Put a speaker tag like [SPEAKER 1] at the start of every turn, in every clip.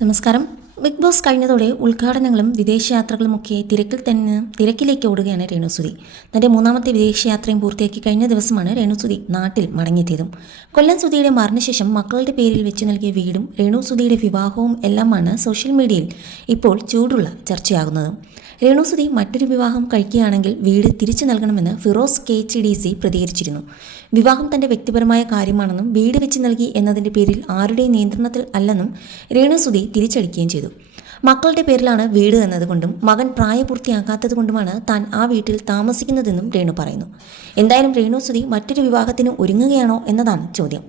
[SPEAKER 1] നമസ്കാരം. Big boss കഴിഞ്ഞതോടെ ഉദ്ഘാടനങ്ങളും വിദേശയാത്രകളുമൊക്കെ തിരക്കിൽ തന്നെ തിരക്കിലേക്ക് ഓടുകയാണ് രേണുസുതി. തന്റെ മൂന്നാമത്തെ വിദേശയാത്രയും പൂർത്തിയാക്കി കഴിഞ്ഞ ദിവസമാണ് രേണുസുതി നാട്ടിൽ മടങ്ങിയെത്തിയതും. കൊല്ലം സുധിയുടെ മരണശേഷം മക്കളുടെ പേരിൽ വെച്ചു നൽകിയ വീടും രേണുസുതിയുടെ വിവാഹവും എല്ലാമാണ് സോഷ്യൽ മീഡിയയിൽ ഇപ്പോൾ ചൂടുള്ള ചർച്ചയാകുന്നത്. രേണുസുതി മറ്റൊരു വിവാഹം കഴിക്കുകയാണെങ്കിൽ വീട് തിരിച്ചു നൽകണമെന്ന് Firoz K H D C പ്രതികരിച്ചിരുന്നു. വിവാഹം തന്റെ വ്യക്തിപരമായ കാര്യമാണെന്നും വീട് വെച്ച് നൽകി എന്നതിന്റെ പേരിൽ ആരുടെയും നിയന്ത്രണത്തിൽ അല്ലെന്നും രേണുസുതി തിരിച്ചടിക്കുകയും ചെയ്തു. മക്കളുടെ പേരിലാണ് വീട് എന്നതുകൊണ്ടും മകൻ പ്രായപൂർത്തിയാകാത്തതുകൊണ്ടുമാണ് താൻ ആ വീട്ടിൽ താമസിക്കുന്നതെന്നും രേണു പറയുന്നു. എന്തായാലും രേണു സുധി മറ്റൊരു വിവാഹത്തിന് ഒരുങ്ങുകയാണോ എന്നതാണ് ചോദ്യം.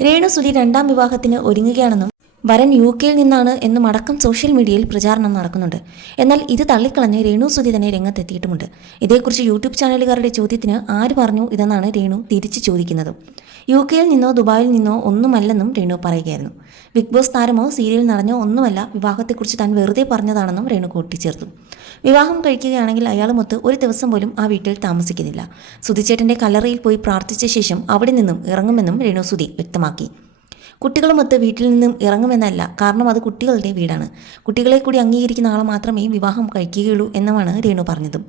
[SPEAKER 1] രേണു സുധി രണ്ടാം വിവാഹത്തിന് ഒരുങ്ങുകയാണെന്നും വരൻ യു കെയിൽ നിന്നാണ് എന്നും അടക്കം സോഷ്യൽ മീഡിയയിൽ പ്രചാരണം നടക്കുന്നുണ്ട്. എന്നാൽ ഇത് തള്ളിക്കളഞ്ഞ് രേണു സുധി തന്നെ രംഗത്തെത്തിയിട്ടുമുണ്ട്. ഇതേക്കുറിച്ച് യൂട്യൂബ് ചാനലുകാരുടെ ചോദ്യത്തിന് ആര് പറഞ്ഞു ഇതെന്നാണ് രേണു തിരിച്ചു ചോദിക്കുന്നത്. യു കെയിൽ നിന്നോ ദുബായിൽ നിന്നോ ഒന്നുമല്ലെന്നും രേണു പറയുകയായിരുന്നു. ബിഗ് ബോസ് താരമോ സീരിയൽ നടഞ്ഞോ ഒന്നുമല്ല വിവാഹത്തെക്കുറിച്ച് താൻ വെറുതെ പറഞ്ഞതാണെന്നും രേണു കൂട്ടിച്ചേർത്തു. വിവാഹം കഴിക്കുകയാണെങ്കിൽ അയാളുമൊത്ത് ഒരു ദിവസം പോലും ആ വീട്ടിൽ താമസിക്കുന്നില്ല. സുധിച്ചേട്ടന്റെ കല്ലറയിൽ പോയി പ്രാർത്ഥിച്ച ശേഷം അവിടെ നിന്നും ഇറങ്ങുമെന്നും രേണു സുധി വ്യക്തമാക്കി. കുട്ടികളുമൊത്ത് വീട്ടിൽ നിന്നും ഇറങ്ങുമെന്നല്ല. കാരണം അത് കുട്ടികളുടെ വീടാണ്. കുട്ടികളെ കൂടി അംഗീകരിക്കുന്ന ആൾ മാത്രമേ വിവാഹം കഴിക്കുകയുള്ളൂ എന്നുമാണ് രേണു പറഞ്ഞതും.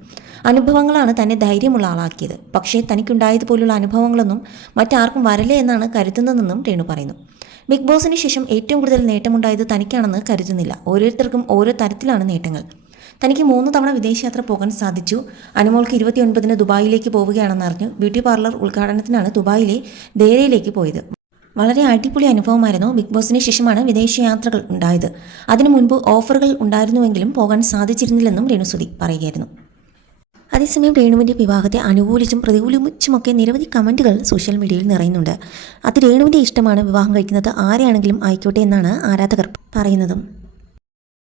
[SPEAKER 1] അനുഭവങ്ങളാണ് തന്നെ ധൈര്യമുള്ള ആളാക്കിയത്. പക്ഷേ തനിക്കുണ്ടായതുപോലുള്ള അനുഭവങ്ങളൊന്നും മറ്റാർക്കും വരലേ എന്നാണ് കരുതുന്നതെന്നും രേണു പറയുന്നു. ബിഗ് ബോസിന് ശേഷം ഏറ്റവും കൂടുതൽ നേട്ടമുണ്ടായത് തനിക്കാണെന്ന് കരുതുന്നില്ല. ഓരോരുത്തർക്കും ഓരോ തരത്തിലാണ് നേട്ടങ്ങൾ. തനിക്ക് മൂന്ന് തവണ വിദേശയാത്ര പോകാൻ സാധിച്ചു. അനുമോൾക്ക് ഇരുപത്തിയൊൻപതിന് ദുബായിലേക്ക് പോവുകയാണെന്ന് അറിഞ്ഞു ബ്യൂട്ടി പാർലർ ഉദ്ഘാടനത്തിനാണ് ദുബായിലെ ദേരയിലേക്ക് പോയത്. വളരെ അടിപൊളി അനുഭവമായിരുന്നു. ബിഗ് ബോസിന് ശേഷമാണ് വിദേശ യാത്രകൾ ഉണ്ടായത്. അതിനു മുൻപ് ഓഫറുകൾ ഉണ്ടായിരുന്നുവെങ്കിലും പോകാൻ സാധിച്ചിരുന്നില്ലെന്നും രേണുസുതി പറയുകയായിരുന്നു. അതേസമയം രേണുവിന്റെ വിവാഹത്തെ അനുകൂലിച്ചും പ്രതികൂലിച്ചുമൊക്കെ നിരവധി കമന്റുകൾ സോഷ്യൽ മീഡിയയിൽ നിറയുന്നുണ്ട്. അത് രേണുവിന്റെ ഇഷ്ടമാണ്. വിവാഹം കഴിക്കുന്നത് ആരെയാണെങ്കിലും ആയിക്കോട്ടെ എന്നാണ് ആരാധകർ പറയുന്നതും.